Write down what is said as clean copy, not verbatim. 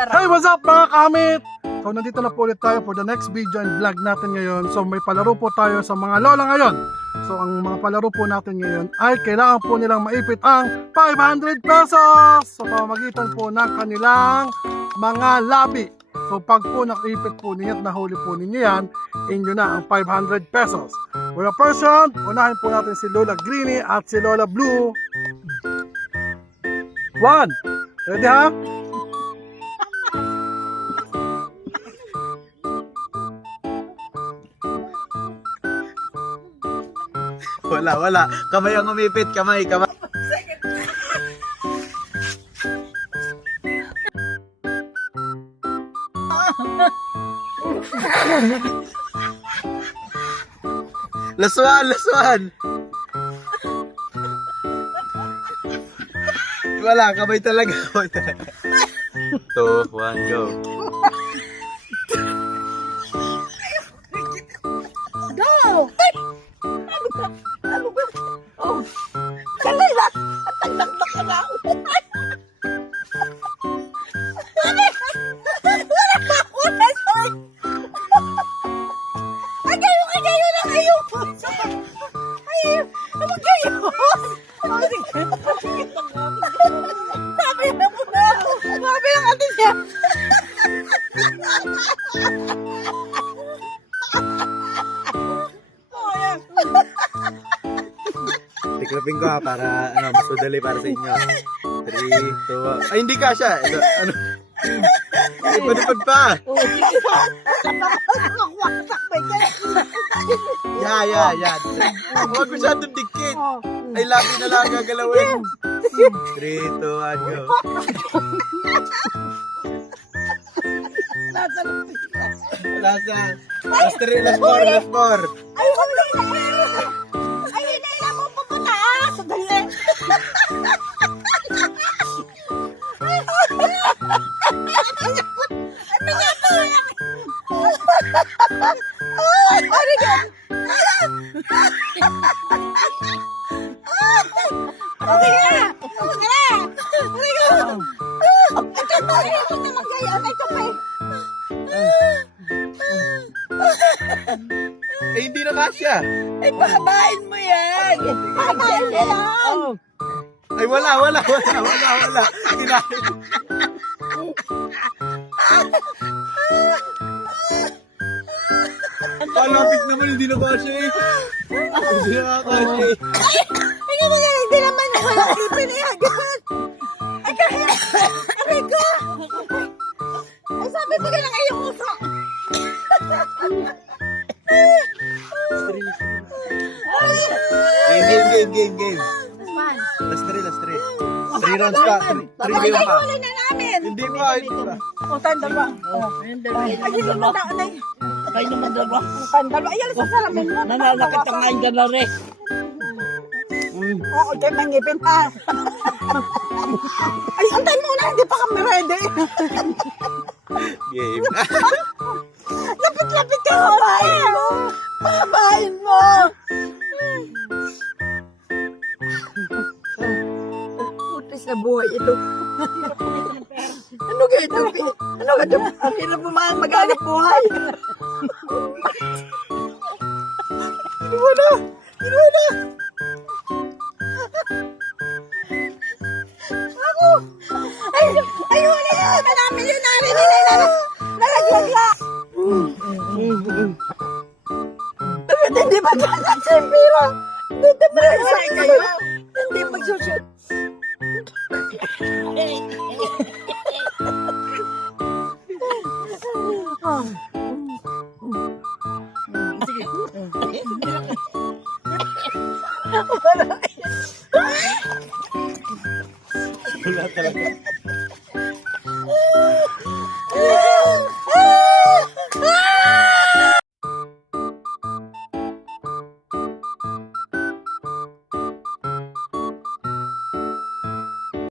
Hey, what's up mga kamit? So nandito na po ulit tayo for the next video and vlog natin ngayon. So may palaro po tayo sa mga lola ngayon. So ang mga palaro po natin ngayon ay kailangan po nilang maipit ang 500 pesos sa pamamagitan po ng kanilang mga labi. So pag po nakipit po ninyo at nahuli po ninyo yan, inyo na ang 500 pesos. Wala person, unahin po natin si Lola Greenie at si Lola Blue. 1. Ready ha? Wala. Kamay ang umipit. Kamay. Laswan. Wala, kamay talaga. 2, 1, go. Tiklopin ko ha, para mas madali para sa inyo. 3, 2, ay hindi ka siya. Ano? Ay, padipad pa. Yan. Huwag masyadong dikit. Ay, labi na lang gagalawin. 3, 2, 1, go. Lasa. Last 3, last 4. Ay, hindi na mo pupunta. Sadali. Ano yan? Eh, hindi na kasya. Ay, pahabain mo yan. Pahabain mo yan. Ay, wala. Kinain. Palapit naman, hindi na kasya eh. Hindi na kasya eh. Ay, hindi naman nakalipin eh. Ay, kaya. Aray ko. Ay, sabi ko lang ayong uso. Game. Last 3 rounds pa. 3 Ay, game pa. huli na namin. Hindi pa. O, tanda. Ay, hindi mo na. Kaya naman dalawa. Tanda. Ay, alas sa salamin mo. Nananakit ang ngayon dyan na rin. Oo, kaya mangipin pa. Ay, antay muna. Hindi pa kami ready. Game. Lapit ka. Pahabain mo. Pahabain mo. Putis na buhay ito. Ano ka ito? Ang hirap mo mag-alap buhay. Inuwa na. Ako. Ay, wala yun. Namin yun. Nalaglag. Hindi ba kaya si Pira? Hindi ba kayo? Hindi magsushoot.